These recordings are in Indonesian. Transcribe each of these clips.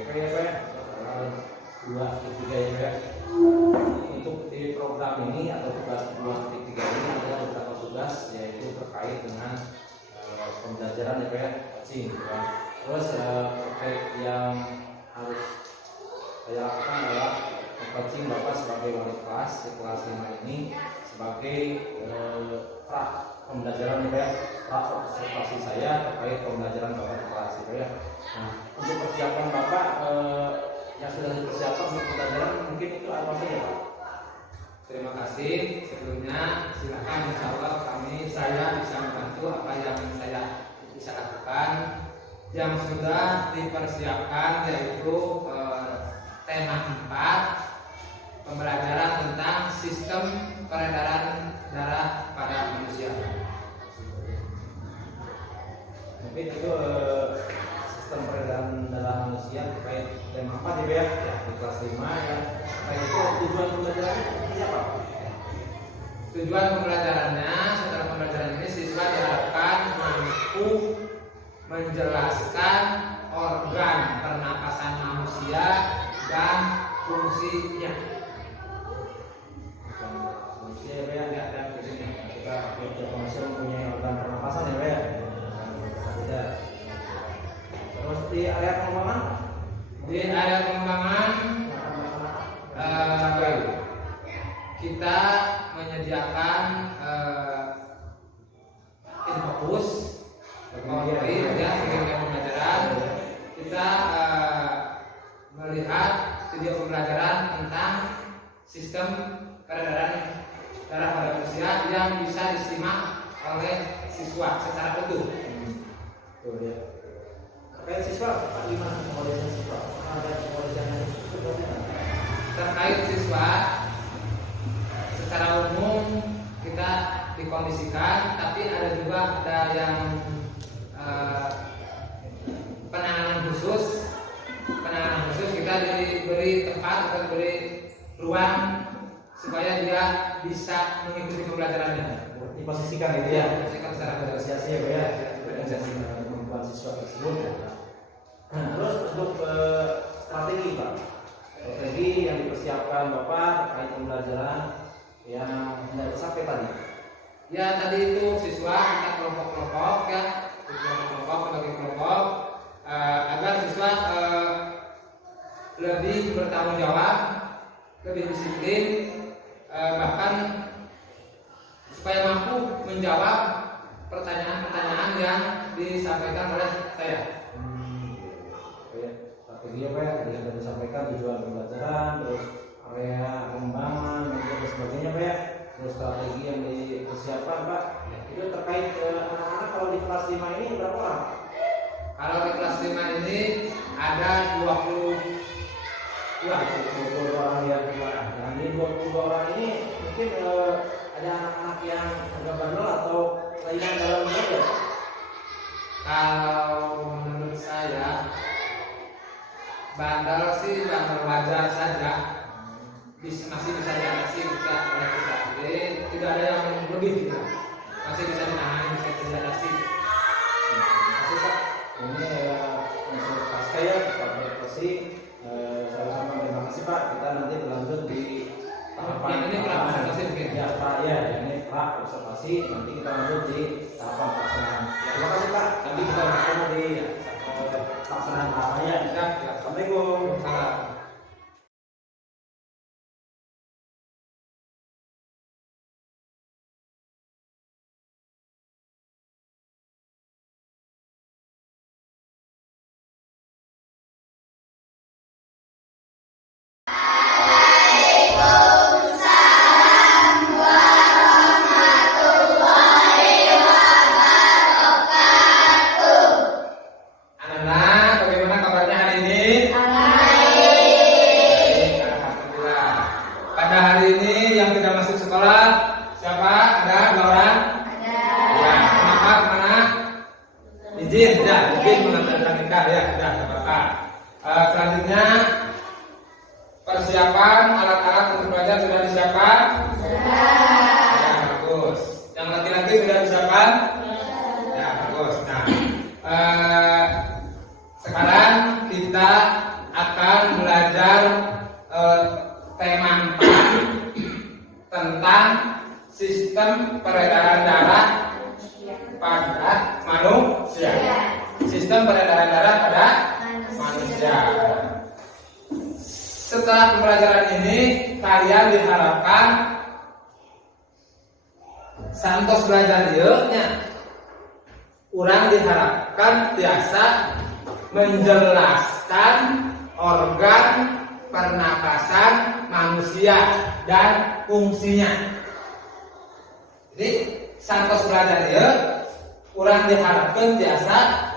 PPP ya Pak ya, 2.3 ya Pak. Untuk di program ini atau tugas 2.3 ini ada beberapa tugas, yaitu terkait dengan pembelajaran ya Pak ya, coaching ya. Terus terkait yang harus saya lakukan adalah coaching Bapak sebagai wali kelas di kelas 5 ini sebagai pembelajaran ya Pak, observasi saya terkait pembelajaran Bapak di kelas ya Pak ya. Nah, untuk persiapan Bapak yang sudah dipersiapkan untuk pembelajaran mungkin itu apa saja Pak? Terima kasih. Sebelumnya silakan, insya Allah saya bisa membantu apa yang saya bisa lakukan. Yang sudah dipersiapkan yaitu tema 4, pembelajaran tentang sistem peredaran darah pada manusia. Mungkin itu sistem peredaran darah manusia terkait tema 4 ya di kelas 5 ya. Terkait itu tujuan pembelajarannya seperti apa? Tujuan pembelajarannya, setelah pembelajaran ini siswa diharapkan mampu menjelaskan organ pernapasan manusia dan fungsinya. Manusia ya Pak ya, dan fungsinya. Kita tiap manusia mempunyai organ pernapasan ya Pak ya. Beda. Terus di area pengembangan? Di area pengembangan kita menyediakan infokus konkret ya video pembelajaran. Kita melihat video pembelajaran tentang sistem peredaran darah pada manusia yang bisa disimak oleh siswa secara utuh. Tuh ya. Terkait siswa, gimana pengolahan siswa? Ada pengolahan siswa? Terkait siswa, secara umum kita dikondisikan, tapi ada juga yang penanganan khusus kita diberi tempat atau diberi ruang supaya dia bisa mengikuti pembelajarannya. Diposisikan gitu ya? Diposisikan secara diferensiasi ya Pak ya? Diferensiasi kemampuan siswa tersebut ya. Nah, terus untuk strategi Pak, strategi yang dipersiapkan Bapak terkait pembelajaran yang tidak tercapai tadi. Ya tadi itu siswa kita kelompok-kelompok ya, bagi kelompok agar siswa lebih bertanggung jawab, lebih disiplin, bahkan supaya mampu menjawab pertanyaan-pertanyaan yang disampaikan oleh saya. Strategi apa ya? Yang sudah disampaikan tujuan pembelajaran, terus area pengembangan dan sebagainya Pak ya. Terus strategi yang dipersiapkan Pak. Itu terkait anak-anak kalau di kelas 5 ini berapa orang? Kalau di kelas 5 ini ada 20 orang yang kemarin. Nah, di 22 orang ini mungkin ada anak-anak yang agak bandel atau lainnya dalam belajar. Kalau menurut saya bandel sih bandel wajar saja, masih bisa diatasi kita oleh kita. Jadi tidak ada yang lebih gitu. Masih bisa ditangani, bisa diatasi. Masih Pak. Ini unsur pasca ya kita berkasi. Sama-sama terima kasih Pak. Kita nanti berlanjut di tahapan yang ini observasi mungkin. Ya Pak ya, ini pra observasi. Nanti kita lanjut di tahapan pelaksanaan. Terima kasih Pak. Nanti kita bertemu di pelaksanaan tahapannya. Assalamualaikum. Salam. Selanjutnya persiapan alat-alat untuk belajar sudah disiapkan? Ya, bagus. Yang laki-laki sudah disiapkan? Ya, bagus. Nah, sekarang kita akan belajar tema 4 tentang sistem peredaran darah pada manusia. Sistem peredaran darah pada manusia. Setelah pembelajaran ini, kalian diharapkan santos belajar nya. Urang diharapkan biasa menjelaskan organ pernapasan manusia dan fungsinya. Jadi santos belajar urang diharapkan biasa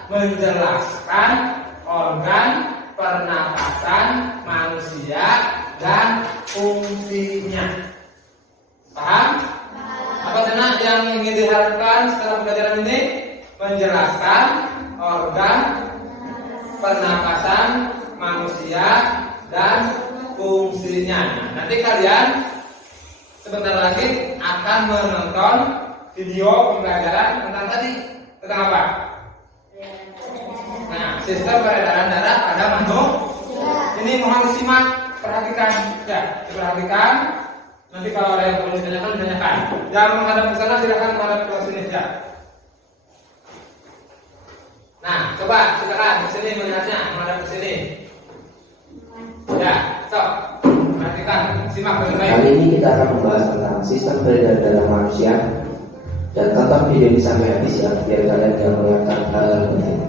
menjelaskan organ pernapasan manusia dan fungsinya. Paham? Apa sana yang ingin diharapkan setelah pelajaran ini? Menjelaskan organ pernapasan manusia dan fungsinya. Nanti kalian sebentar lagi akan menonton video pembelajaran tentang tadi. Tentang apa? Nah, sistem peredaran darah pada manusia. Ini mohon disimak, perhatikan ya, diperhatikan. Nanti kalau ada yang perlu ditanyakan, ditanyakan. Jangan menghadap ke sana, silakan menghadap ke sini ya. Nah, coba silakan ke sini melihatnya, menghadap ke sini. Ya, sok. Perhatikan, simak baik-baik. Kali ini kita akan membahas tentang sistem peredaran darah manusia. Dan tonton video ini sampai habis ya, biar kalian tidak melewatkan hal-hal penting.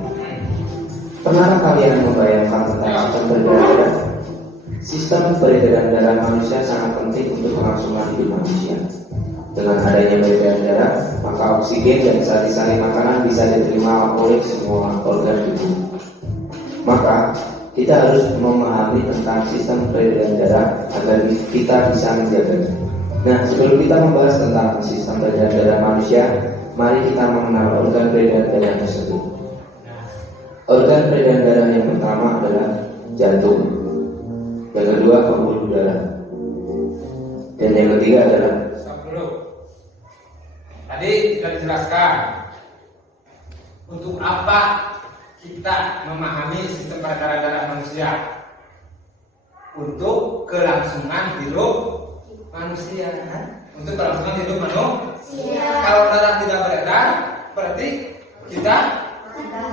Pernahkah kalian membayangkan tentang sistem peredaran darah? Sistem peredaran darah manusia sangat penting untuk kelangsungan hidup manusia. Dengan adanya peredaran darah, maka oksigen dan sari-sari makanan bisa diterima oleh semua organ tubuh. Maka kita harus memahami tentang sistem peredaran darah agar kita bisa menjaganya. Nah, sebelum kita membahas tentang sistem peredaran darah manusia, mari kita mengenal organ peredaran darah tersebut. Organ peredaran darah yang pertama adalah jantung, yang kedua pembuluh darah, dan yang ketiga adalah. Stop dulu. Tadi sudah dijelaskan untuk apa kita memahami sistem peredaran darah manusia. Untuk kelangsungan hidup manusia, untuk kelangsungan hidup manusia. Kalau darah tidak beredar, berarti kita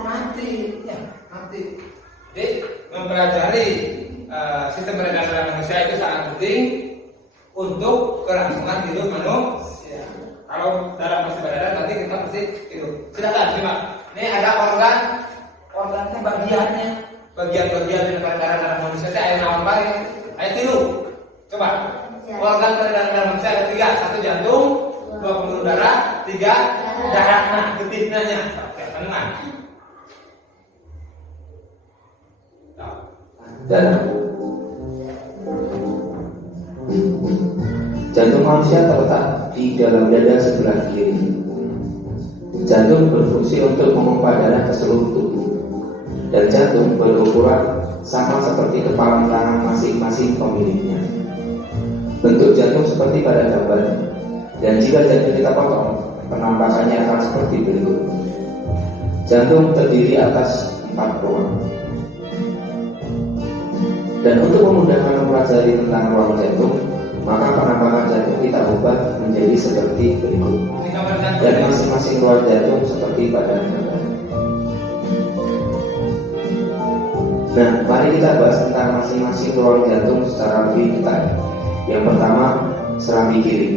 mati, ya, mati. Jadi mempelajari sistem peredaran darah manusia itu sangat penting untuk kelangsungan hidup manusia. Kalau darah masih beredar, nanti kita pasti hidup. Silakan simak. Ini ada organnya bagiannya, bagian-bagian dari peredaran darah manusia. Saya naon bae? Ayo tilu. Coba. Organ peredaran darah manusia ada 3, 1 jantung, 2 pembuluh darah, 3 darah. Nah, getihnya tenang. Darah. Jantung manusia terletak di dalam dada sebelah kiri. Jantung berfungsi untuk memompa darah ke seluruh tubuh. Dan jantung berukuran sama seperti kepala tangan masing-masing pemiliknya. Bentuk jantung seperti pada gambar. Dan jika jantung kita potong, penampakannya akan seperti berikut. Jantung terdiri atas 4 ruang. Dan untuk memudahkan mempelajari tentang ruang jantung, maka penampakan jantung kita ubah menjadi seperti berikut. Dan masing-masing ruang jantung seperti pada gambar. Nah, mari kita bahas tentang masing-masing ruang jantung secara lebih detail. Yang pertama, serambi kiri.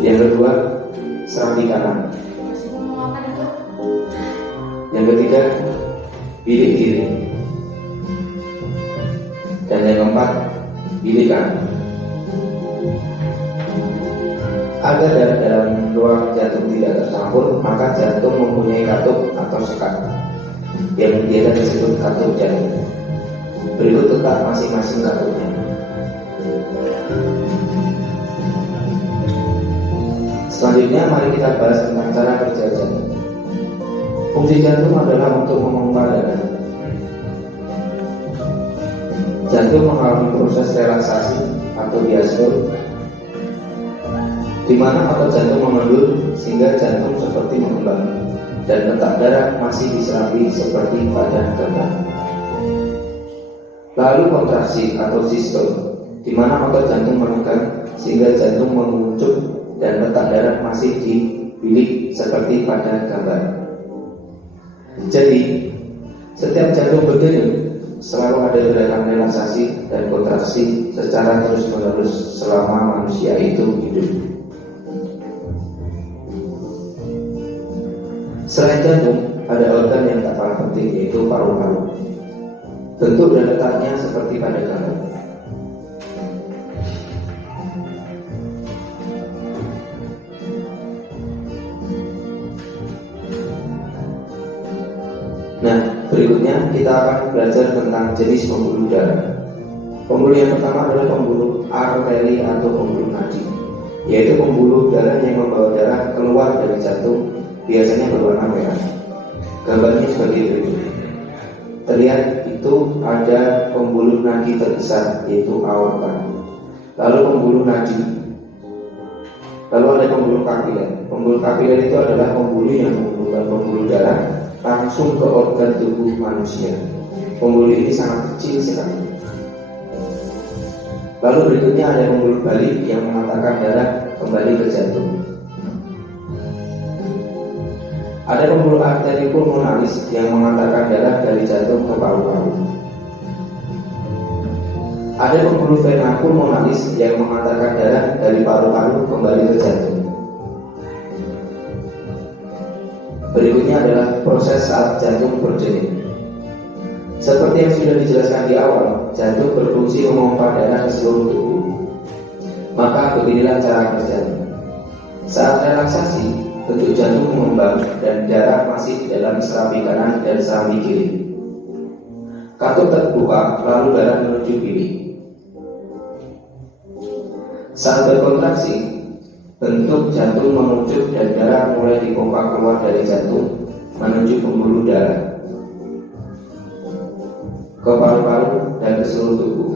Yang kedua, serambi kanan. Yang ketiga, bilik kiri. Dan yang keempat, bilik kanan. Agar darah dalam ruang jantung tidak tercampur, maka jantung mempunyai katup atau sekat yang biasa disebut katup jantung. Berikut letak masing-masing katupnya. Selanjutnya mari kita bahas tentang cara kerja jantung. Fungsi jantung adalah untuk memompa darah. Jantung mengalami proses relaksasi atau diastole, di mana otot jantung mengendur sehingga jantung seperti mengembang dan letak darah masih di serambi seperti pada gambar. Lalu kontraksi atau sistole, di mana otot jantung menekan sehingga jantung menguncup dan letak darah masih di bilik seperti pada gambar. Jadi, setiap jantung berdenyut selalu ada gerakan relaksasi dan kontraksi secara terus-menerus selama manusia itu hidup. Selain jantung, ada organ yang tak kalah penting, yaitu paru-paru. Bentuk dan letaknya seperti pada gambar. Nah, berikutnya kita akan belajar tentang jenis pembuluh darah. Pembuluh yang pertama adalah pembuluh arteri atau pembuluh nadi, yaitu pembuluh darah yang membawa darah keluar dari jantung, biasanya berwarna merah. Gambarnya seperti berikut. Terlihat itu ada pembuluh nadi terbesar, yaitu aorta. Lalu pembuluh nadi. Lalu ada pembuluh kapiler. Pembuluh kapiler itu adalah pembuluh yang menghubungkan pembuluh darah langsung ke organ tubuh manusia. Pembuluh ini sangat kecil sekali. Lalu berikutnya ada pembuluh balik yang mengantarkan darah kembali ke jantung. Ada pembuluh arteri pulmonalis yang mengantarkan darah dari jantung ke paru-paru. Ada pembuluh vena pulmonalis yang mengantarkan darah dari paru-paru kembali ke jantung. Berikutnya adalah proses saat jantung berdenyut. Seperti yang sudah dijelaskan di awal, jantung berfungsi memompa darah ke seluruh tubuh. Maka beginilah cara kerjanya. Saat relaksasi, bentuk jantung mengembang dan darah masih di dalam serambi kanan dan serambi kiri. Katup terbuka, lalu darah menuju bilik. Saat berkontraksi, bentuk jantung mengucup dan darah mulai dipompa keluar dari jantung menuju pembuluh darah ke paru-paru dan ke seluruh tubuh.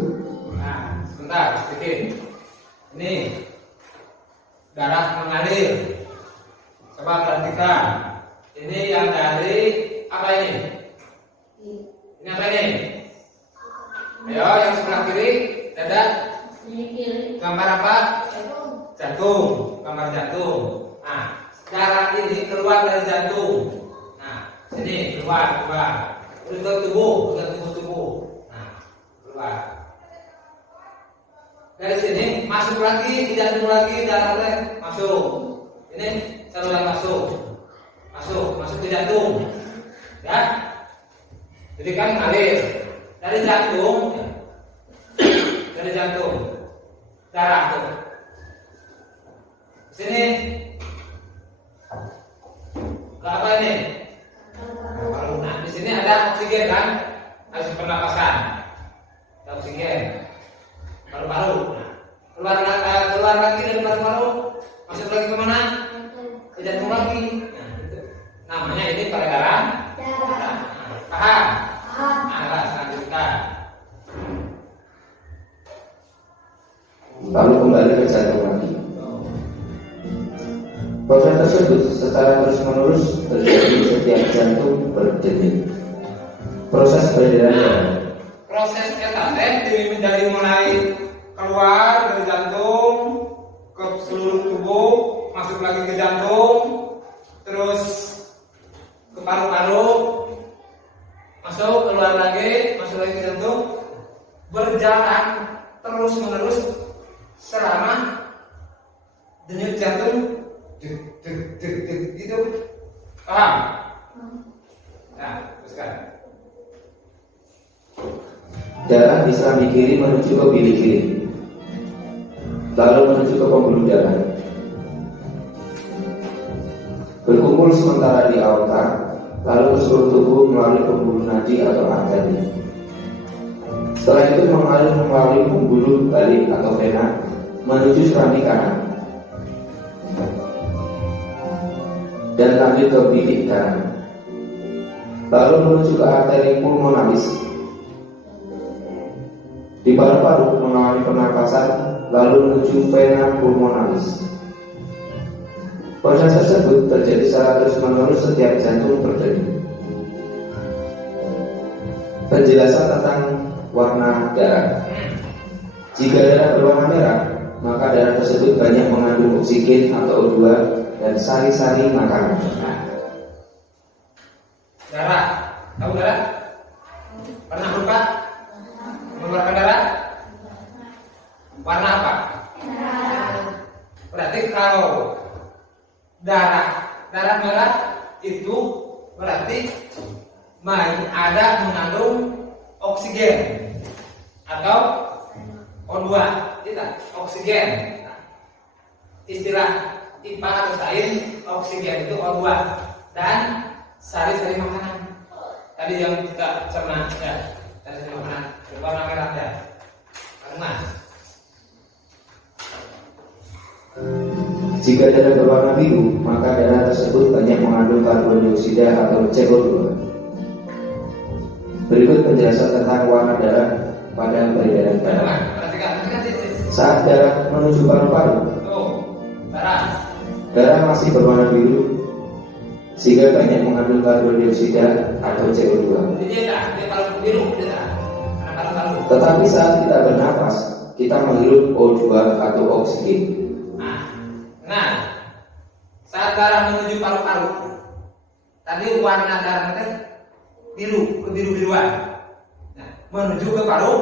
Nah, sebentar sedikit. Ini darah mengalir. Coba perhatikan. Ini yang dari apa ini? Ini apa ini? Ayo, yang sebelah kiri dada. Gambar apa? Jantung. Gambar jantung. Nah, darah ini keluar dari jantung. Nah, sini keluar. Ke tubuh. Nah, keluar. Dari sini masuk lagi, di jantung lagi, darahnya masuk. Ini saluran masuk ke jantung. Ya. Jadi kan ngalir dari jantung, darah tuh. Sini. Ke apa ini? Paru. Nah, di sini ada oksigen kan? Harus pernapasan. Ada oksigen. Paru-paru. Nah, keluar lagi dari paru-paru. Masuk lagi ke mana? Ke jantung lagi. Nah, itu. Namanya ini peredaran darah. Paham? Nah, selanjutnya. Lalu kembali ke jantung lagi. Proses tersebut secara terus-menerus terjadi setiap jantung berdenyut. Proses peredaran darah. Prosesnya tadi dari mulai keluar dari jantung ke seluruh tubuh, masuk lagi ke jantung, terus ke paru-paru, masuk keluar lagi, masuk lagi ke jantung, berjalan terus-menerus selama denyut jantung gitu. Paham? Nah, teruskan. Darah di serambi kiri menuju ke bilik kiri, lalu menuju ke pembuluh darah. Berkumpul sementara di aorta, lalu ke seluruh tubuh melalui pembuluh nadi atau arteri. Setelah itu mengalir melalui pembuluh balik atau vena menuju serambi kanan dan lanjut ke bilik darah, lalu menuju ke arteri pulmonalis. Di paru-paru mengalami pernapasan, lalu menuju vena pulmonalis. Proses tersebut terjadi secara terus-menerus setiap jantung berdenyut. Penjelasan tentang warna darah. Jika darah berwarna merah, maka darah tersebut banyak mengandung oksigen atau O2 dan sari-sari makanan. Darah, tahu darah? Pernah lupa mengeluarkan darah? Warna apa? Berarti kalau darah merah itu berarti ada mengandung oksigen atau O2, tidak? Oksigen. Istilah IPA atau sains, oksigen itu O2 dan sari-sari makanan. Tadi yang kita cerna ya, sari-sari makanan berwarna merah ya. Mas. Jika darah berwarna biru, maka darah tersebut banyak mengandung karbon dioksida atau CO2. Berikut penjelasan tentang warna darah pada peredaran darah. Saat darah menuju paru-paru, darah masih berwarna biru sehingga banyak mengandung karbon dioksida atau CO2. Tetapi saat kita bernapas, kita menghirup O2 atau oksigen. Nah, saat darah menuju paru-paru, tadi warna darah itu biru, kebiru-biruan. Nah, menuju ke paru.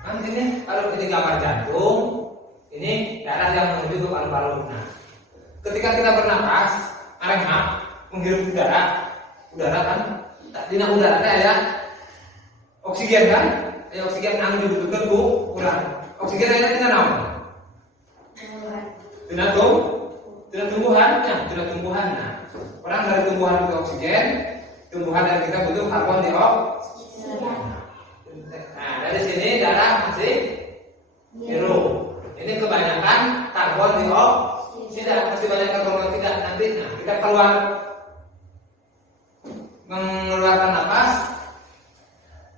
Kan ini kalau di gambar jantung, ini darah yang menuju ke paru-paru. Nah, ketika kita bernapas, menghirup udara kan, di udara ada oksigen kan, oksigen yang dibutuhkan kurang. Oksigen ada di mana? Tidak tumbuhan. Nah, orang dari tumbuhan butuh oksigen, tumbuhan dari kita butuh karbon dioksida. Nah, dari sini darah masih biru. Ini kebanyakan karbon dioksida, masih banyak karbon dioksida. Nanti, kita mengeluarkan napas,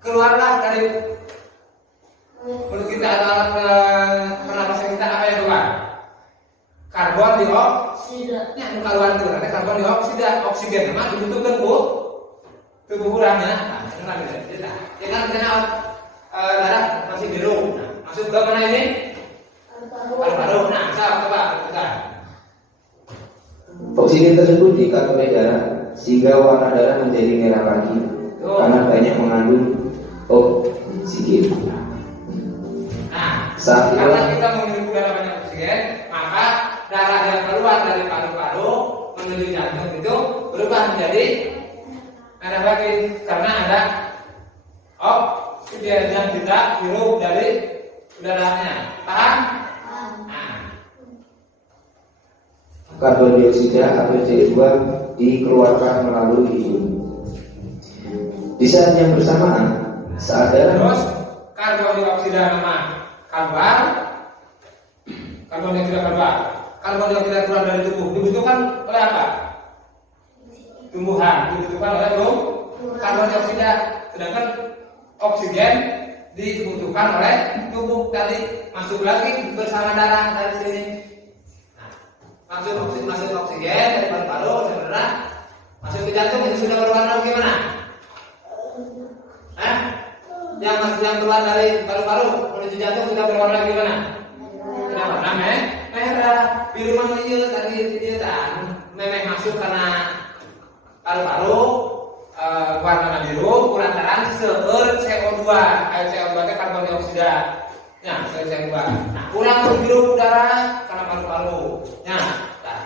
keluarlah dari mulut kita atau pernapasan kita apa yang keluar? Karbon dioksida. Yang keluar itu ada karbon dioksida, oksigen memang dibutuhkan tubuh kurangnya. Nah, jangan darah masih biru. Nah, masuk ke mana ini? Paru-paru. Nah, coba kita. Oksigen tersebut diikat oleh darah sehingga warna darah menjadi merah lagi karena banyak mengandung oksigen. Nah, saat karena kita menghirup udara banyak oksigen, maka darah yang keluar dari paru-paru menuju jantung itu berubah menjadi merah lagi karena ada oksigen yang kita hirup dari udaranya. Paham? Karbon dioksida atau CO2 dikeluarkan melalui hidung. Di saat yang bersamaan, saat darah terus karbon dioksida keluar, karbon dioksida keluar dari tubuh dibutuhkan oleh apa? Tumbuhan dibutuhkan oleh karbon dioksida, sedangkan oksigen dibutuhkan oleh tubuh. Tadi masuk lagi bersama darah dari sini. Masuk oksigen dari paru-paru sebenarnya masuk ke jantung itu sudah berwarna gimana? Yang keluar dari paru-paru menuju jantung sudah berwarna gimana? Sudah warna merah. Biru mana iya tadi dia memang masuk karena paru-paru warna biru kurantaran seueur CO2. CO2 itu karbon dioksida. Ya, CO2. Nah, kurang biru udara karena paru-paru.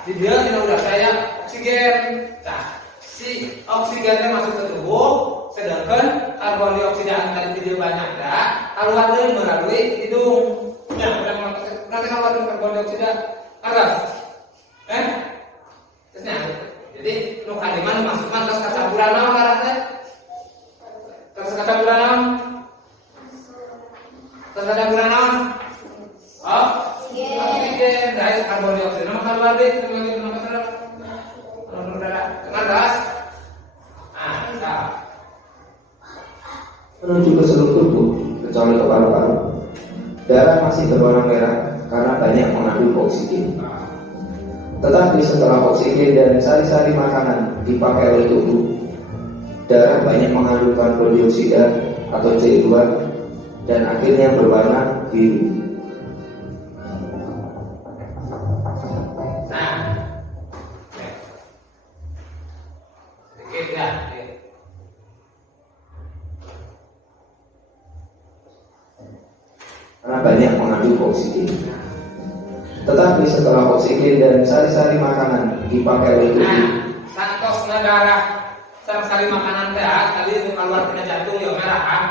Di dia tidak udah saya oksigen. Nah, si oksigennya masuk ke tubuh, sedangkan karbon dioksida yang tadi dia banyak keluar melalui hidung. Nanti kalau karbon dioksida agak, terusnya. Jadi nuka di mana masukkan terus kecampuran naon karena terus kecampuran naon. Terus kecampuran naon. Oksigen dari karbon dioksida nama keluar deh dengan gas. Menuju ke seluruh tubuh kecuali ke paru-paru. Darah masih berwarna merah karena banyak mengandung oksigen. Tetapi setelah oksigen dan sari-sari makanan dipakai oleh tubuh, darah banyak mengandung karbon dioksida atau CO2 dan akhirnya berwarna biru. Nah, sedikit ya. Karena banyak mengandung oksigen. Tetapi setelah oksigen dan sari-sari makanan dipakai oleh tubuh, santos darah sari-sari makanan tadi keluar kena jantung yang merah kan?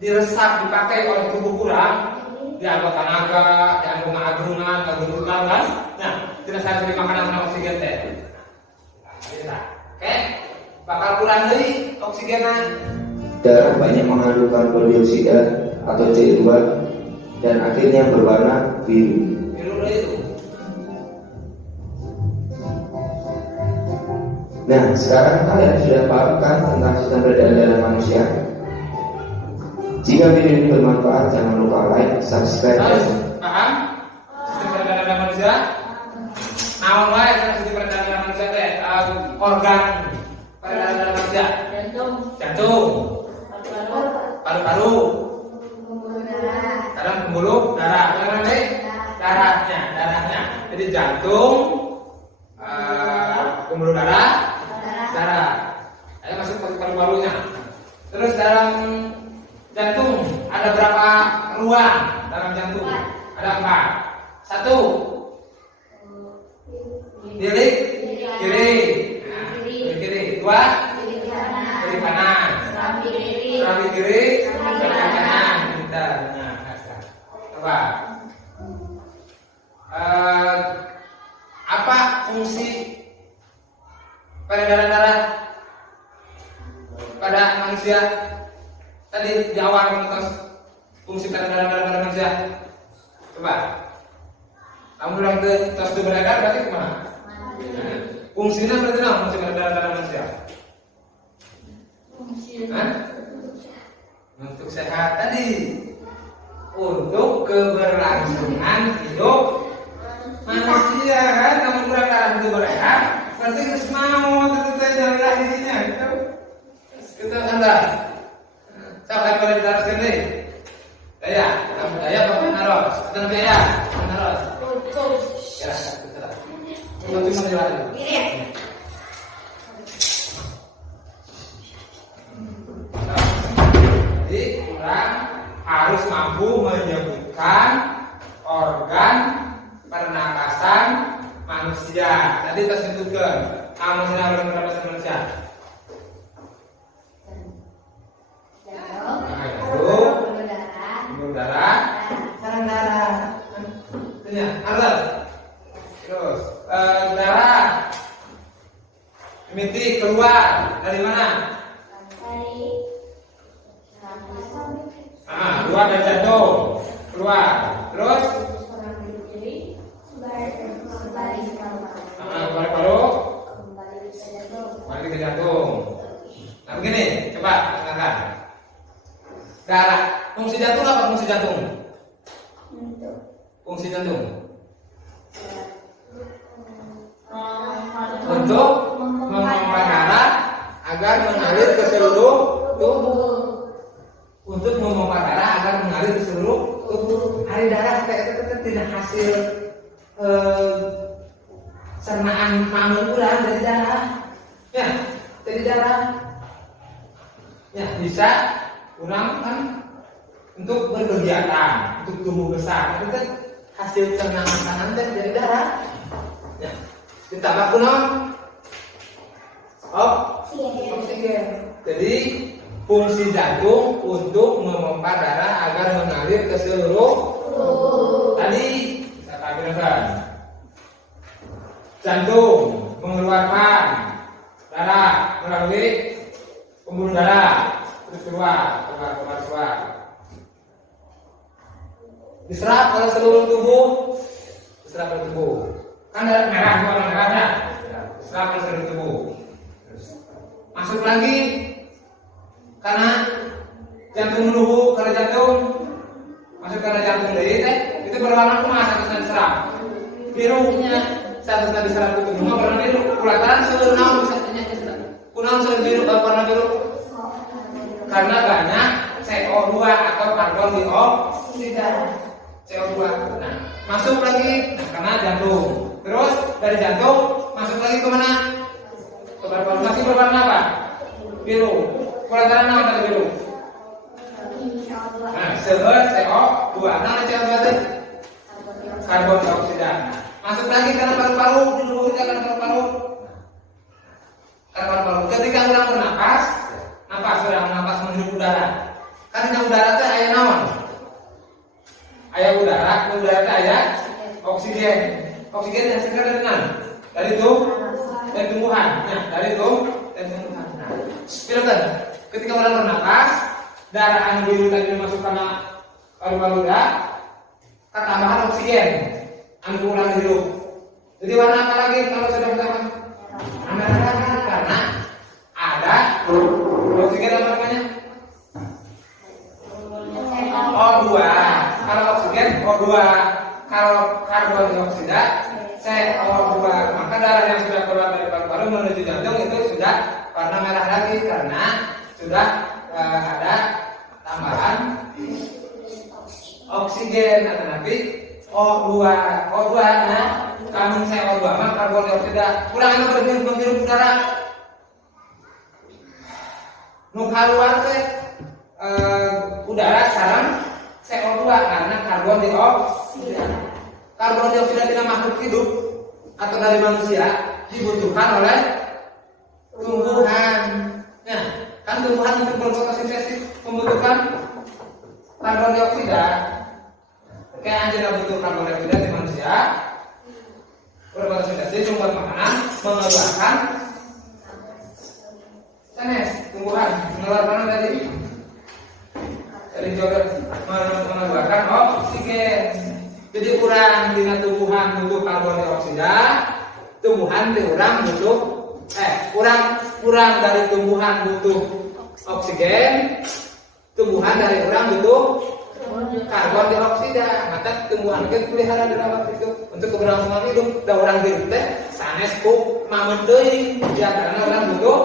Diresap dipakai oleh tubuh kurang, dianggap naga, dianggap agungan, kegerutan kan? Nah, tidak sari-sari makanan sama oksigen teh. Oke, bakal kurang dari oksigennya. darah banyak mengandung karbon dioksida atau CO2 dan akhirnya berwarna biru. Biru itu. Nah, sekarang kalian sudah paham kan tentang sistem peredaran darah manusia? Jika video ini bermanfaat, jangan lupa like, subscribe, Terus, dan paham? Sistem peredaran darah manusia? Naon wae sistem peredaran darah manusia teh? Organ peredaran darah manusia. Jantung, paru-paru, kadang pembuluh darah, kadang darahnya. Jadi jantung, pembuluh darah. Ayo masuk ke paru-parunya. Terus dalam jantung ada berapa ruang dalam jantung? Ada 4. 1 bilik kiri. Nah, bilik kiri. 2 bilik kanan. Serambi kiri, serambi kanan. Pintar. Nah, coba. Apa fungsi peredaran darah pada manusia? Tadi di awal mengenai fungsi peredaran darah pada manusia. Coba. Kamu bilang ke tos itu beredar berarti kemana? Nah, fungsinya berarti apa fungsi peredaran darah manusia? Untuk sehat tadi, untuk keberlangsungan hidup manusia kan. Kamu kurang darah itu beredar, berarti harus mau tetap jalan isinya. Kita anda, saya pada darah sendiri. Daya, kamu daya apa naros? Kita daya, naros. Ya, kita. Kita cuma jalan. Jadi orang harus mampu menyebutkan organ pernapasan manusia. Tadi kita sebutkan organ pernapasan manusia. Pembuluh darah, saluran darah. Ini arus. Terus darah mimiti keluar dari mana? Keluar dari jantung, keluar. Terus paru-paru kembali ke jantung. Nah begini, coba katakan. Darah, fungsi jantung apa fungsi jantung? Fungsi jantung untuk memompa darah agar mengalir ke seluruh tubuh. Untuk memompa darah agar mengalir ke seluruh tubuh. Hari darah kita tidak hasil cernaan mamut ulang dari darah. Ya, dari darah. Ya, bisa ulang kan untuk berkegiatan, untuk tumbuh besar. Itu kan hasil cernaan makanan dari darah. Ya, ditambah kunon oksigen. Jadi fungsi jantung untuk memompa darah agar mengalir ke seluruh tadi kita tabirkan. Jantung mengeluarkan darah melalui pembuluh darah, terus keluar. Diserap oleh seluruh tubuh, kan darah merah, warna merahnya. Diserap oleh seluruh tubuh. Masuk lagi karena jantung menunggu, karena jantung masuk karena jantung dari itu berwarna emas harusnya diserap. Birunya seharusnya diserap itu semua berwarna biru. Kulataran seluruh naung bisa diserap. Kunaon karena banyak CO2 atau karbon dioksida. CO2. Nah, masuk lagi karena jantung. Terus dari jantung masuk lagi ke mana? Ke paru-paru. Masih berwarna apa? Biru. Kulantaran apa tadi biru? Nah, CO2. Nah, CO2 itu karbon dioksida. Masuk lagi karena paru-paru, dulu kita kan paru-paru. Karena paru-paru. Ketika orang bernapas, orang napas menghirup udara. Karena udara itu aya naon? Aya udara itu aya oksigen. Oksigen hasilnya dari mana? Dari tumbuhan. Nah, dari tumbuhan. Nah, pilihkan. Ketika orang bernapas, darah yang biru tadi dimasukkan ke paru-paru ketambahan oksigen yang kurang hidup. Jadi warna apa lagi kalau sudah bertambah? Merah karena ada oksigen apa namanya? O2. Kalau oksigen O2, kalau karbon dioksida CO2. Maka darah yang sudah keluar dari paru-paru menuju jantung itu sudah warna merah lagi karena sudah ada tambahan oksigen atau nanti O2. O2 nah kandung CO2 mah karbon dioksida kurang itu menghirup udara nu keluar teh udara sareng CO2 karena karbon dioksida. Karbon dioksida tidak makhluk hidup atau dari manusia dibutuhkan oleh tumbuhan. Nah, kan tumbuhan untuk berfotosintesis membutuhkan karbon dioksida. Kayak anjing butuh karbon dioksida di manusia berfotosintesis membuat makanan mengeluarkan sanes tumbuhan mengeluarkan tadi dari jodoh mengeluarkan oksigen. Jadi kurang dina tumbuhan butuh karbon dioksida, tumbuhan di urang butuh kurang dari tumbuhan butuh oksigen, tumbuhan dari urang butuh karbon dioksida. Maka tumbuhan itu pelihara dirawat itu untuk keberlangsungan hidup. Da urang hidup teh sanes ku mamen deui ya karena urang butuh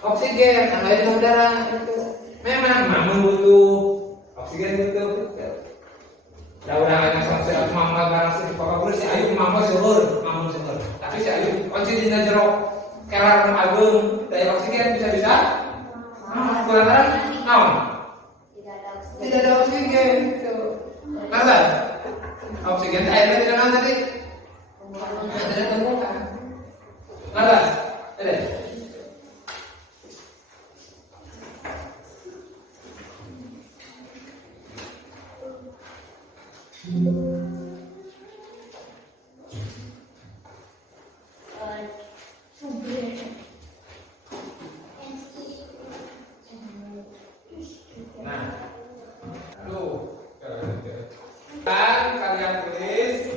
oksigen, namanya udara itu. Memang mamen butuh oksigen butuh. Da urang aya sampai mama barang sih pokoknya si ayu mama seueur, mama seueur. Tapi si ayu kunci dina jero kelar agung daya oksigen bisa-bisa kulantaran naon? Tidak ada oksigen. Kenapa? Oksigen airnya tidak ada tadi. Tidak temukan. Kenapa? Tidak. Nah, dan kalian tulis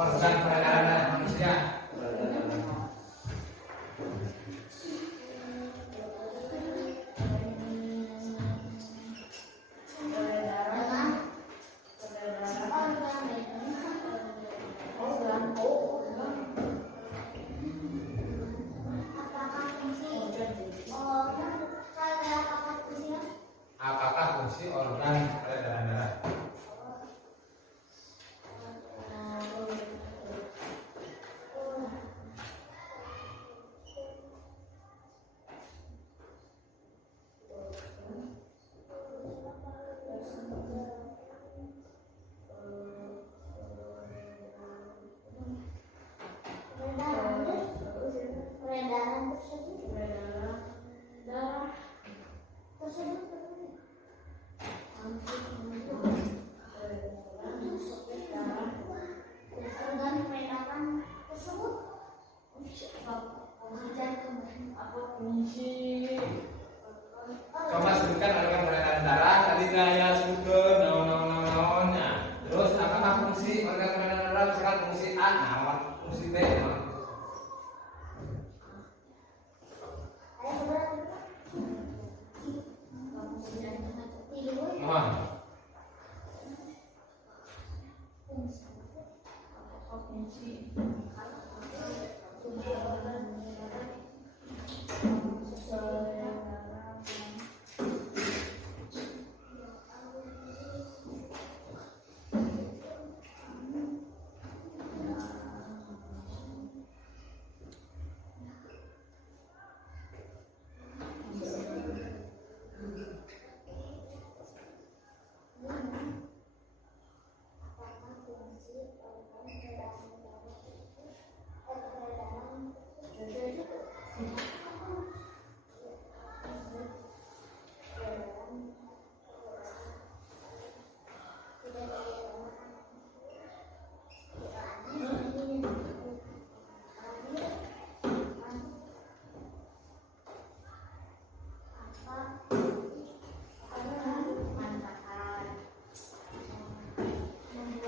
organ peredaran darah manusia. Apakah fungsi organ peredaran darah? Coba sebutkan organ peredaran darah. Tadi saya sebutkan naon. Nah, terus apakah fungsi organ peredaran darah? Misalkan fungsi A, naon? Fungsi B, naon? Mohon.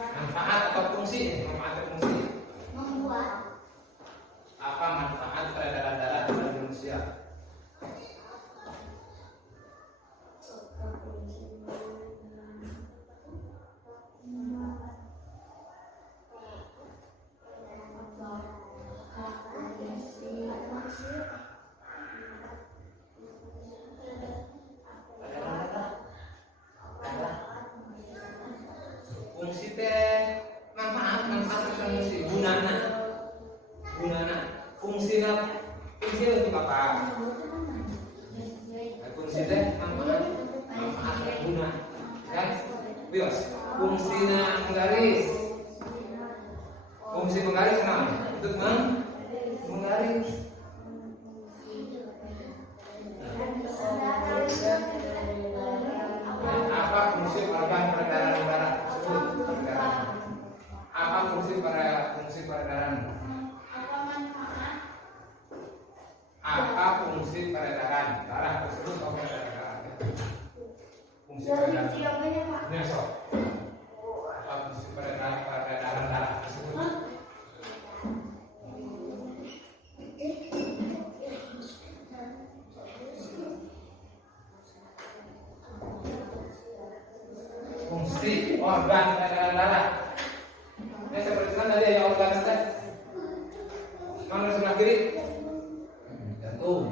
Manfaat atau fungsi? Manfaat atau fungsi? Apa manfaat peredaran darah pada manusia? Fungsi teh manfaat atau fungsi gunana fungsi untuk apa? Fungsi teh manfaat guna kan bios fungsinya menggaris fungsi menggaris nah untuk menggaris apa fungsi organ peredaran darah tersebut? Apa fungsi peredaran? Apa fungsi peredaran darah tersebut? Oke, fungsi peredaran. Ini so. Apa fungsi peredaran darah tersebut? Fungsi organ peredaran darah. Ini seperti kan tadi ya organ teh. Mana sebelah kiri? Jantung.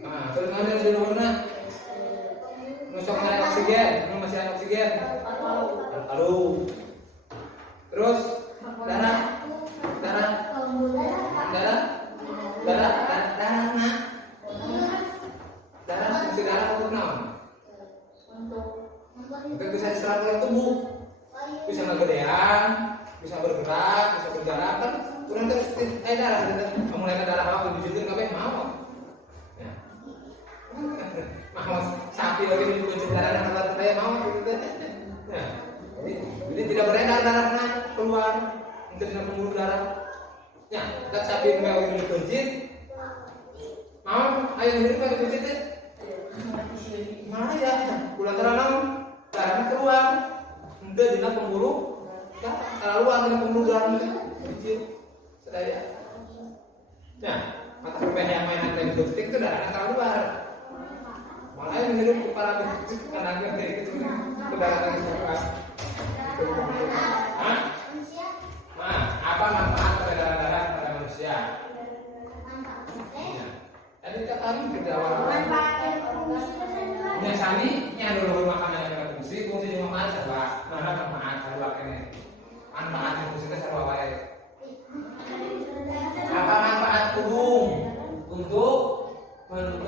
Nah, terus mana di luarnya? Nusok naik oksigen, masih ada oksigen. Lalu, terus darah. Fungsi darah untuk naon? Untuk bisa diserap oleh tubuh, bisa ngegedean, bisa bergerak, bisa berjalan kan. Kurang terus darah, mulai ke darah apa dijujurin kabeh mau. Ya. Mau sapi lagi dijujurin darah kata saya mau gitu. Ya. Jadi tidak beredar darahnya keluar, tidak pembuluh darah. Ya, tak sapi enggak dijujurin. Mau ayo ini pakai dijujurin. Mana ya? Bulan terang darahnya keluar, tidak dina pembuluh terlaluan dengan pembunuhan kecil sedaya. Nah, mata kerbau yang main antara itu darahnya terlaluan. Malah yang hidup kepala karena kayak gitu darah lagi sekarang. Apa manfaat pada darah pada manusia? Tadi kita tadi ke awal. Biasanya yang dulu makanan yang fungsi dimakan serba. Mana manfaat serba ini? Manfaat fungsi itu serba baik. Apa manfaat tudung untuk orang?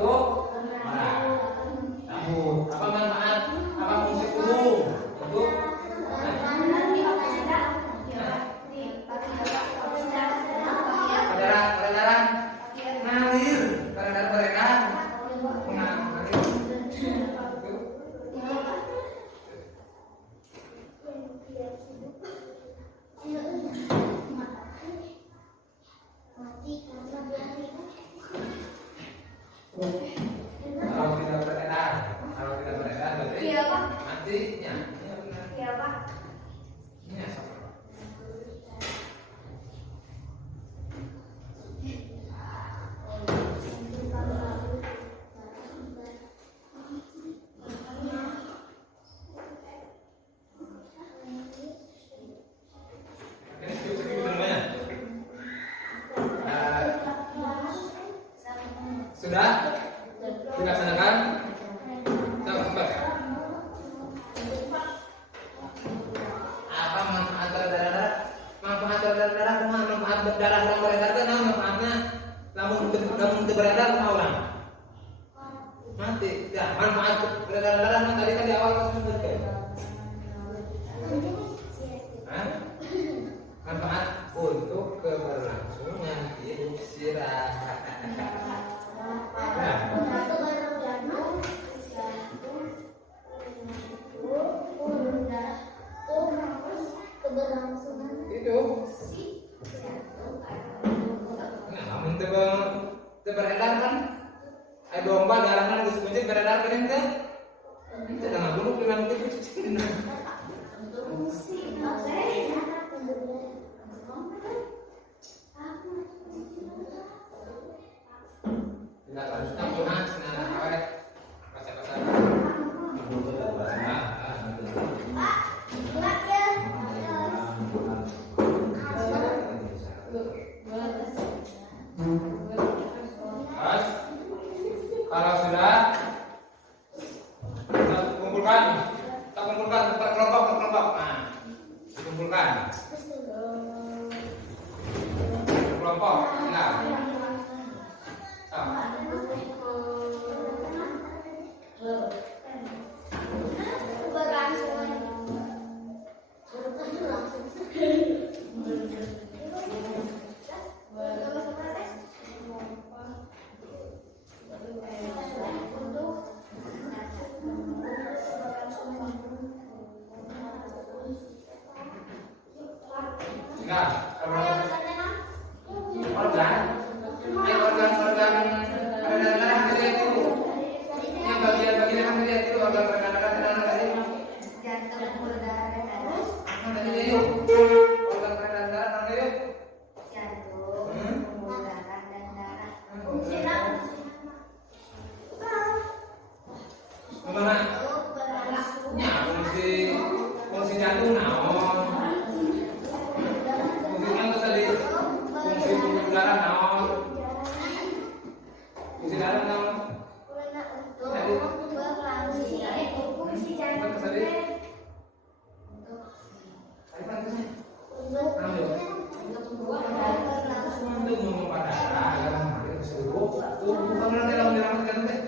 Apa manfaat? Apa fungsi tudung untuk peredaran ngalir, peredaran beredar, mengalir. Kalau tidak beredar berarti matinya. Iya Pak. Ini apa? Sudah dilaksanakan? Cepat. Apa manfaat berdarah? Manfaat berdarah cuma manfaat berdarah dan beredar itu manfaatnya. Namun beredar mau orang mati. Ya, manfaat berdarah tadi kan di awal disebutkan. Manfaat untuk keberlangsungan hidup sirah. Keberlangsungan Itu. Nah, namun beredar kan? Ada domba darahnya geus kuncit beredar kan ente? Itu dah bunuh dengan itu. Tidak harus tampungan senang awet. Baca-baca. Kalau sudah kita kumpulkan per kelompok. Nah, dikumpulkan kelompok. Nah, organ darah kita itu yang bagian-bagian yang kita itu organ darah tadi jantung berdarah tadi yuk organ darah tadi yuk jantung pembuluh darah dan darah fungsi kemana? Ya fungsi jantung naon fungsi jantung tadi fungsi pembuluh darah naon fungsi darah naon fungsi jantung untuk memompa darah ke seluruh tubuh kamu nanti dalam diramatkan teh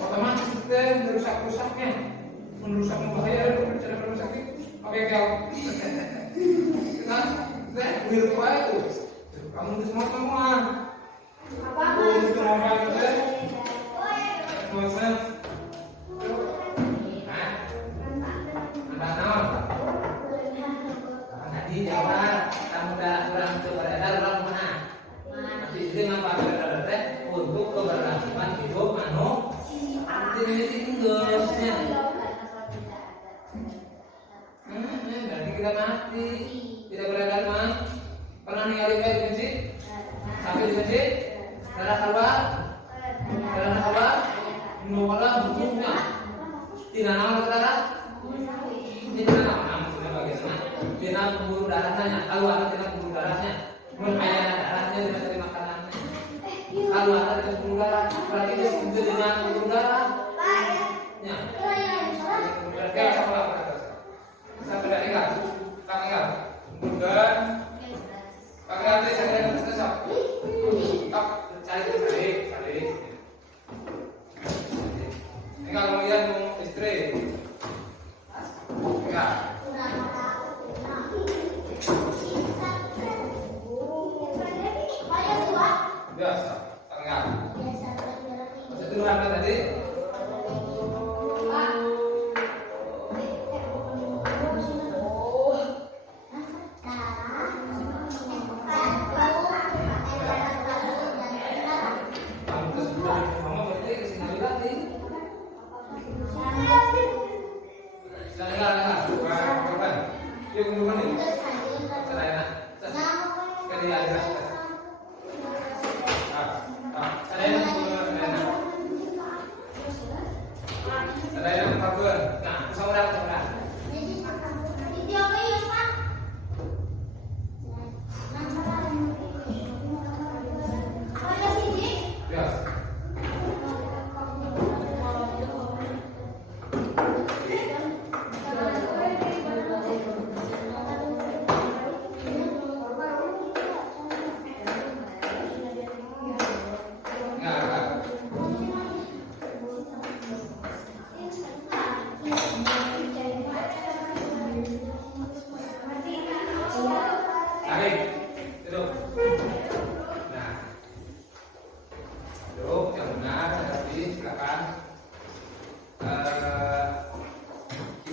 otomatis kita merusak-rusaknya merusak membahaya cara merusak bengkel kita wirtu itu kamu semua apa itu semua itu semua tadi jawab kamu kurang itu beredar orang mana nanti itu manfaat beredar teh untuk keberlangsungan hidup manusia artinya itu geusnya kita mati. Tidak beredar mah. Pernah ningali kayak di masjid? Sampai di masjid? Darah keluar? Darah keluar? Mengeluarkan bukunya. Tina nama darah? Tina nama maksudnya bagaimana? Tina pembuluh darahnya. Kalau ada tina pembuluh darahnya, menghayat darahnya tidak terima makanannya. Kalau ada pembuluh darah, berarti dia sudah dengan pembuluh darah. Ya. Berarti apa? Sampai dari enggak? Sampai enggak? Bukan. Pakai hati saya kira susah. Kap, cari. Ini kalau lihat mau istri. Enggak. Biasa. Enggak. Masih dulu apa tadi?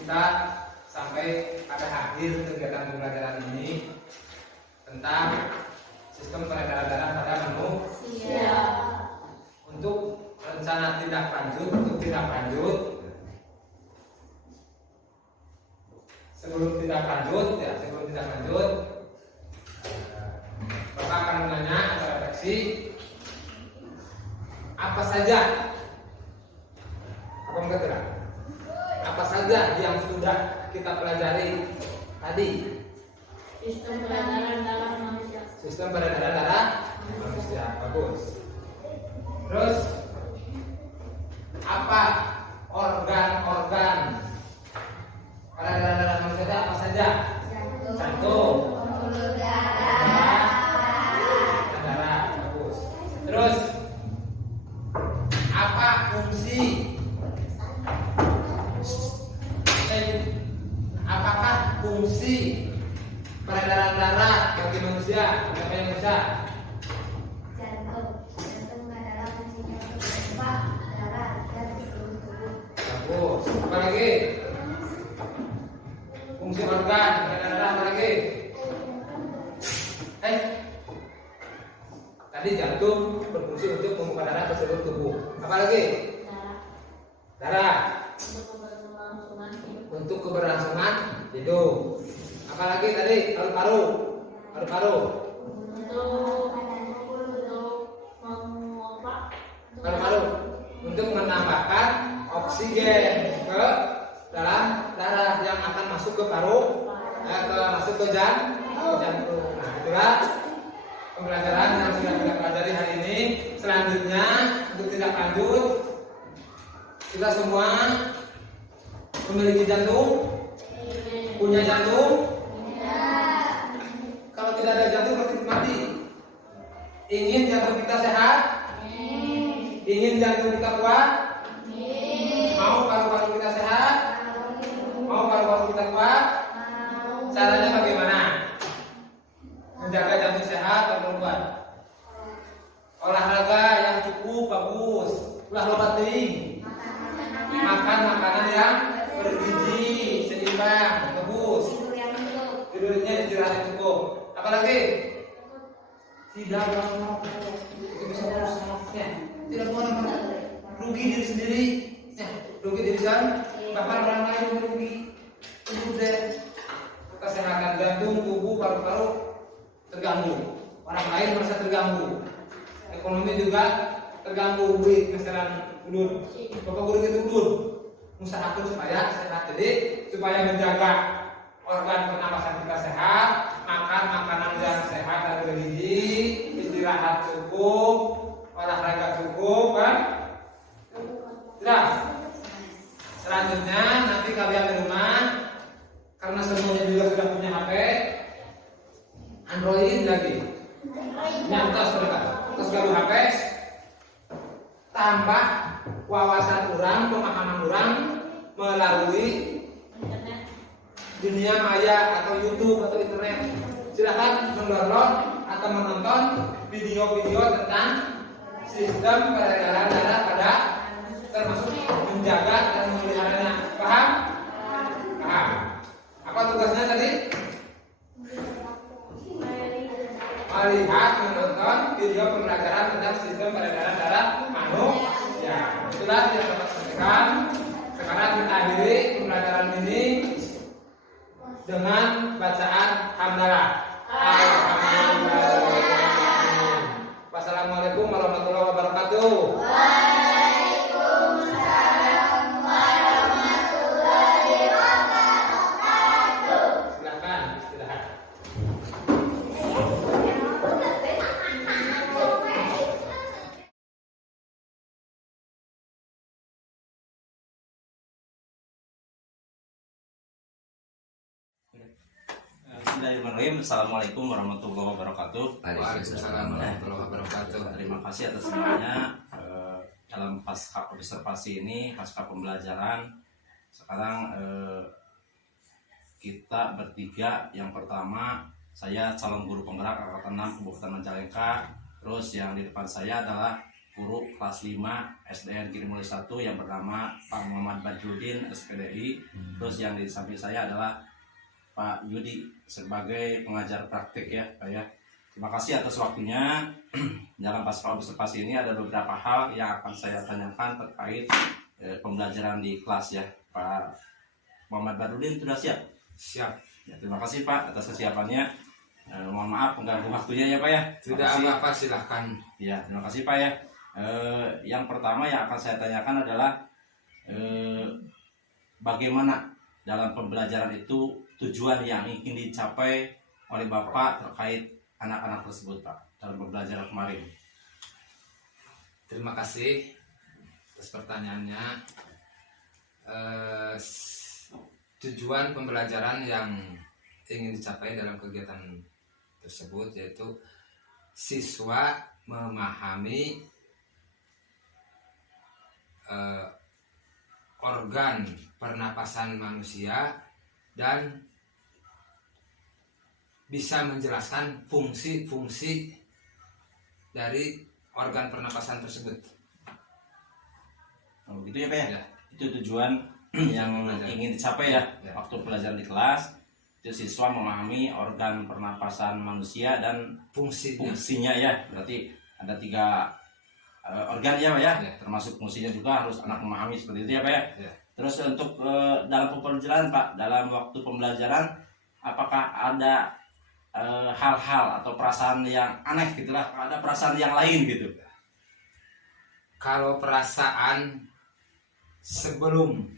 Kita sampai pada akhir kegiatan pembelajaran ini tentang sistem peredaran darah pada manusia. Untuk rencana tindak lanjut, sebelum tindak lanjut, Bapak akan menanya atau refleksi apa saja, apa saja yang sudah kita pelajari tadi. Sistem peredaran darah manusia. Bagus. Terus apa organ-organ peredaran darah manusia apa saja? Jantung, darah. Bagus. Terus apa fungsi? Apakah fungsi peredaran darah bagi manusia? Siapa yang bisa? Jantung adalah fungsinya untuk memompa darah dan seluruh tubuh. Bagus. Apa lagi? Fungsi organ peredaran darah apa lagi? Tadi jantung berfungsi untuk memompa darah ke seluruh tubuh. Apa lagi? Darah. Untuk keberlangsungan hidup. Apalagi tadi paru-paru. Paru-paru untuk menambahkan oksigen ke dalam darah yang akan masuk ke masuk ke jantung. Nah, itulah pembelajaran yang sudah kita pelajari hari ini. Selanjutnya untuk tindak lanjut, kita semua memiliki jantung, punya jantung. Kalau tidak ada jantung pasti mati. Ingin jantung kita sehat? Ingin jantung kita kuat? Mau paru-paru kita sehat? Mau paru-paru kita kuat? Caranya bagaimana? Menjaga jantung sehat atau kuat? Olahraga yang cukup bagus. Ulah loba teuing. Makan makanan yang bergizi, seimbang, bagus. Tidurnya istirahat yang cukup. Apalagi? Tidak merokok. Itu bisa merusaknya. Tidak boleh rugi diri sendiri. Rugi diri sendiri. Bahkan orang lain rugi. Itu deh. Kesehatan. terganggu, orang lain merasa terganggu, ekonomi juga terganggu, duit keseran udur, bapak guru gitu udur, usahakan supaya sehat, jadi supaya menjaga organ pernapasan kita sehat, makan makanan yang sehat dan bergizi, istirahat cukup, olahraga cukup, kan? Sudah. Selanjutnya nanti kalian di rumah, karena semuanya juga sudah punya HP Android lagi, nyantos mereka, terus kalau HP tambah wawasan orang, pemahaman orang melalui dunia maya atau YouTube atau internet. Silakan mendownload atau menonton video-video tentang sistem peredaran darah pada, termasuk menjaga dan memeliharanya. Paham? Paham. Apa tugasnya tadi? Melihat, menonton video pembelajaran tentang sistem peredaran darah manusia. Itulah yang dapat sampaikan. Sekarang kita akhiri pembelajaran ini dengan bacaan hamdalah. Alhamdulillah. Wassalamualaikum warahmatullahi wabarakatuh. Waalaikumsalam warahmatullahi wabarakatuh. Silakan istirahat. Bismillahirrahmanirrahim. Assalamualaikum warahmatullahi wabarakatuh. Waalaikumsalam warahmatullahi wabarakatuh. Terima kasih atas semuanya. Dalam pasca observasi ini, pasca pembelajaran, sekarang kita bertiga. Yang pertama, saya calon guru penggerak angkatan 6 Kabupaten Majalengka. Terus yang di depan saya adalah guru kelas 5 SDN Giri Mulya 1 yang bernama Pak Muhammad Badrudin SPDI. Terus yang di samping saya adalah Pak Yudi sebagai pengajar praktik ya Pak ya. Terima kasih atas waktunya. Dalam pasca observasi ini ada beberapa hal yang akan saya tanyakan terkait pembelajaran di kelas ya. Pak Muhammad Badrudin sudah siap? Siap. Ya, terima kasih Pak atas kesiapannya. Mohon maaf mengganggu waktunya ya Pak ya. Tidak apa-apa, silahkan. Ya, terima kasih Pak ya. Yang pertama yang akan saya tanyakan adalah bagaimana dalam pembelajaran itu tujuan yang ingin dicapai oleh Bapak terkait anak-anak tersebut Pak dalam pembelajaran kemarin. Terima kasih atas pertanyaannya. Tujuan pembelajaran yang ingin dicapai dalam kegiatan tersebut yaitu siswa memahami organ pernapasan manusia dan bisa menjelaskan fungsi-fungsi dari organ pernapasan tersebut. Oh, gitu ya Pak ya? Ya. Itu tujuan yang ingin dicapai ya, Ya. waktu pelajaran di kelas. Itu siswa memahami organ pernapasan manusia dan fungsinya ya. Berarti ada 3 organ ya Pak ya? Ya. Termasuk fungsinya juga harus anak memahami seperti itu ya Pak ya? Ya. Terus untuk dalam pembelajaran Pak, dalam waktu pembelajaran apakah ada hal-hal atau perasaan yang aneh gitulah, ada perasaan yang lain gitu? Kalau perasaan sebelum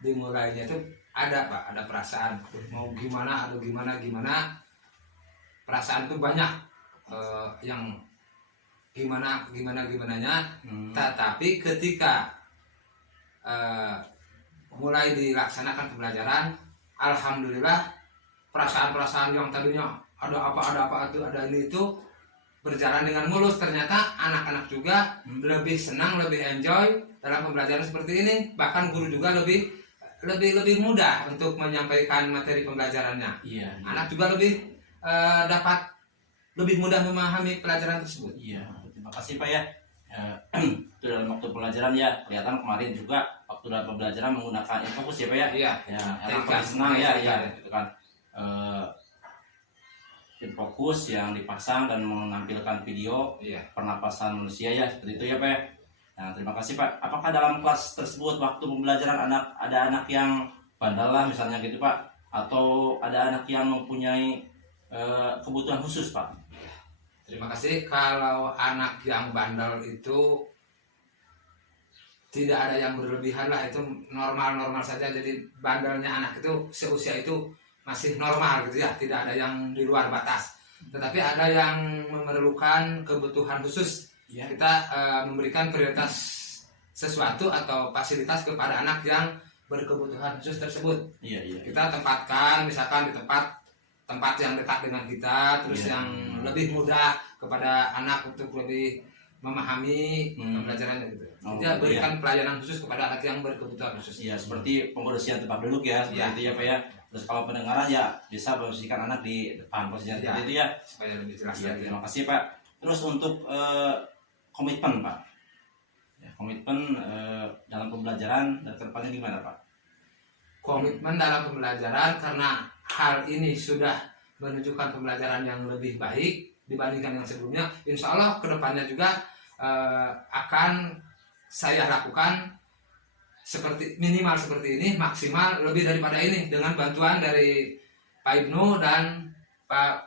dimulainya itu ada Pak, ada perasaan mau gimana atau gimana perasaan itu banyak yang gimananya. Tetapi ketika mulai dilaksanakan pembelajaran, alhamdulillah perasaan-perasaan yang tadinya ada apa itu ada ini itu berjalan dengan mulus. Ternyata anak-anak juga lebih senang, lebih enjoy dalam pembelajaran seperti ini. Bahkan guru juga lebih mudah untuk menyampaikan materi pembelajarannya. Iya. Anak juga lebih dapat lebih mudah memahami pelajaran tersebut. Iya, terima kasih Pak ya. Itu dalam waktu pelajaran ya, kelihatan kemarin juga waktu dalam pembelajaran menggunakan infokus ya Pak ya. Iya. Ya, anak paling senang ya, gitu kan. Infokus yang dipasang dan menampilkan video Iya. pernapasan manusia ya, seperti itu ya Pak ya. Nah, terima kasih Pak. Apakah dalam kelas tersebut waktu pembelajaran ada anak yang bandel lah misalnya gitu Pak, atau ada anak yang mempunyai kebutuhan khusus Pak? Terima kasih. Kalau anak yang bandel itu tidak ada yang berlebihan lah, itu normal-normal saja. Jadi bandelnya anak itu seusia itu masih normal gitu ya, tidak ada yang di luar batas. Tetapi ada yang memerlukan kebutuhan khusus. Ya. Kita memberikan prioritas sesuatu atau fasilitas kepada anak yang berkebutuhan khusus tersebut. Iya. Kita tempatkan misalkan di tempat yang dekat dengan kita, terus Iya. yang lebih mudah kepada anak untuk lebih memahami pembelajarannya gitu. Oh, Kita berikan pelayanan khusus kepada anak yang berkebutuhan khusus. Iya, seperti pembersihan tempat duduk ya, seperti Iya. itu ya Pak ya. Terus kalau pendengaran ya bisa membersihkan anak di depan posisinya Iya. seperti itu ya. Supaya lebih jelas Iya, lagi. terima kasih Pak. Terus untuk komitmen Pak, ya, komitmen dalam pembelajaran dan kedepannya gimana Pak? Komitmen dalam pembelajaran, karena hal ini sudah menunjukkan pembelajaran yang lebih baik dibandingkan yang sebelumnya. Insya Allah kedepannya juga akan saya lakukan seperti minimal seperti ini, maksimal lebih daripada ini dengan bantuan dari Pak Ibnu dan Pak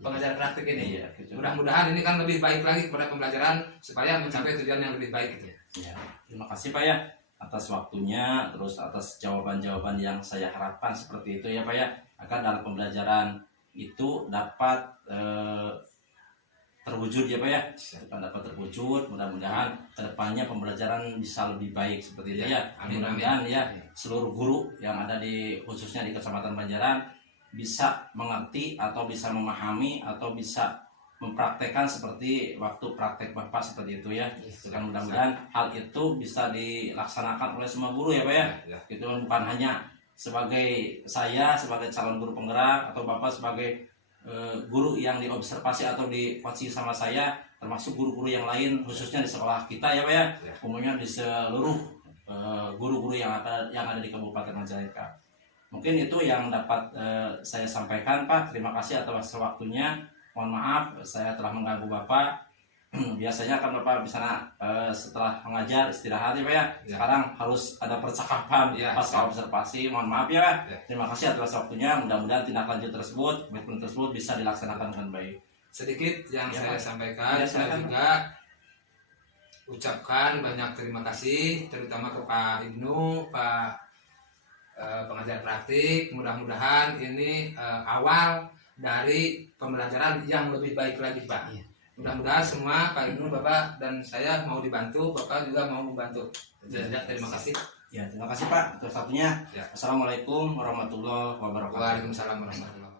pengajar praktik ini. Iya, gitu. Mudah-mudahan ini kan lebih baik lagi kepada pembelajaran supaya mencapai tujuan yang lebih baik gitu. Ya, terima kasih Pak ya atas waktunya, terus atas jawaban-jawaban yang saya harapkan seperti itu ya Pak ya, agar dalam pembelajaran itu dapat terwujud ya Pak ya, dapat terwujud. Mudah-mudahan kedepannya pembelajaran bisa lebih baik seperti itu ya. Amin, Mudah-mudahan amin. ya seluruh guru yang ada di khususnya di Kecamatan Banjaran bisa mengerti atau bisa memahami atau bisa mempraktekkan seperti waktu praktek Bapak seperti itu ya. Itu kan mudah-mudahan hal itu bisa dilaksanakan oleh semua guru ya Pak ya. Ya. Itu bukan hanya sebagai saya sebagai calon guru penggerak atau Bapak sebagai guru yang diobservasi atau dikoaching sama saya, termasuk guru-guru yang lain khususnya di sekolah kita ya Pak ya. Umumnya di seluruh guru-guru yang ada di Kabupaten Majalengka. Mungkin itu yang dapat saya sampaikan Pak. Terima kasih atas waktunya. Mohon maaf saya telah mengganggu Bapak. Biasanya kan Bapak bisa setelah mengajar istirahat ya Pak ya. Sekarang harus ada percakapan pasca observasi. Mohon maaf ya Pak. Terima kasih atas waktunya. Mudah-mudahan tindak lanjut tersebut, komitmen tersebut bisa dilaksanakan dengan baik. Sedikit yang Ya, saya Pak. sampaikan, Ya, saya silakan, juga ucapkan banyak terima kasih terutama ke Pak Ibnu, Pak pengajar praktik. Mudah-mudahan ini awal dari pembelajaran yang lebih baik lagi Pak. Mudah-mudahan semua Pak Ibnu, Bapak dan saya mau dibantu, Bapak juga mau membantu. Terima kasih. Ya, terima kasih Pak atas waktunya. Ya. Assalamualaikum warahmatullahi wabarakatuh. Waalaikumsalam warahmatullahi wabarakatuh.